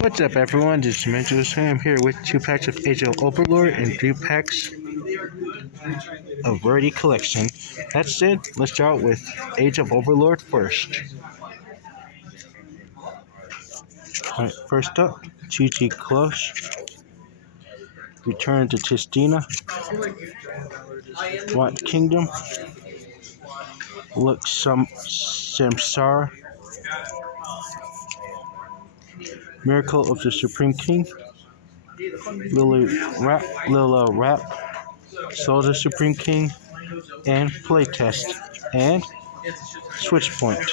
What's up, everyone? This is Mentos. I'm here with 2 packs of Age of Overlord and 3 packs of Rarity Collection. That's it. Let's start with Age of Overlord first. Alright, first up, GG Close, Return to Tistina, White Kingdom, Look Samsara, Miracle of the Supreme King, Lila Rap, Soldier Supreme King, and Playtest, and Switch Point.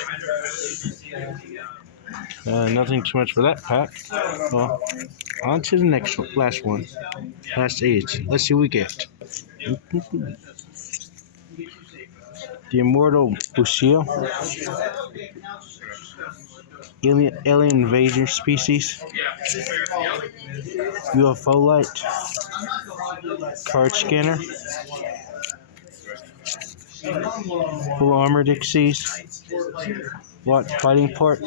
Nothing too much for that pack. Well, on to the last one. Last age. Let's see what we get. The Immortal Bushido, Alien Invasion Species, UFO Light, Card Scanner, Full Armored Exceeds, Watt Fighting Port,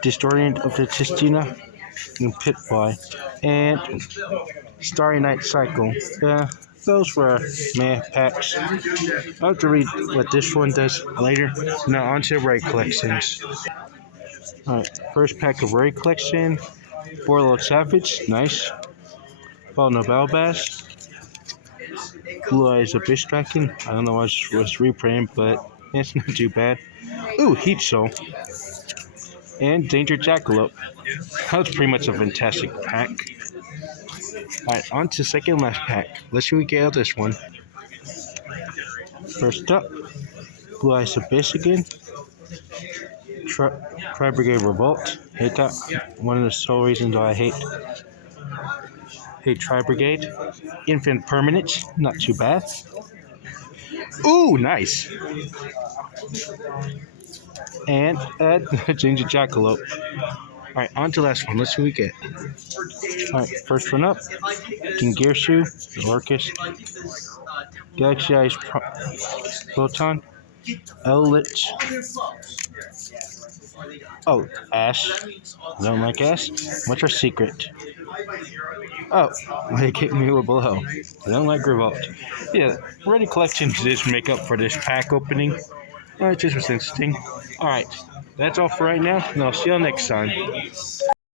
Distorient of the Tistina, and Pitfly, and Starry Night Cycle. Yeah, those were meh packs. I'll have to read what this one does later. Now on to Ray Collections. Alright, first pack of Ray Collection. Warlord Savage, nice. Ball Nobel Bass. Blue Eyes Abyss Dragon. I don't know what was reprinted, but it's not too bad. Ooh, Heat Soul. And Danger Jackalope. That was pretty much a fantastic pack. Alright, on to second last pack. Let's see what we get out of this one. First up, Blue Eyes Abyss again. Tri Brigade Revolt. Hate that. One of the sole reasons why I hate Tri Brigade. Infant Permanent. Not too bad. Ooh, nice. And Danger Jackalope. Alright, on to the last one. Let's see what we get. Alright, first one up. Kingirshu, Orcus, Galaxy Eyes Photon, Elich. Oh, Ash. I don't like Ash. What's our secret? Oh, they kicked me below. I don't like Revolt. Yeah, Ready Collections did make up for this pack opening. Alright, this was interesting. Alright, that's all for right now, and I'll see you all next time.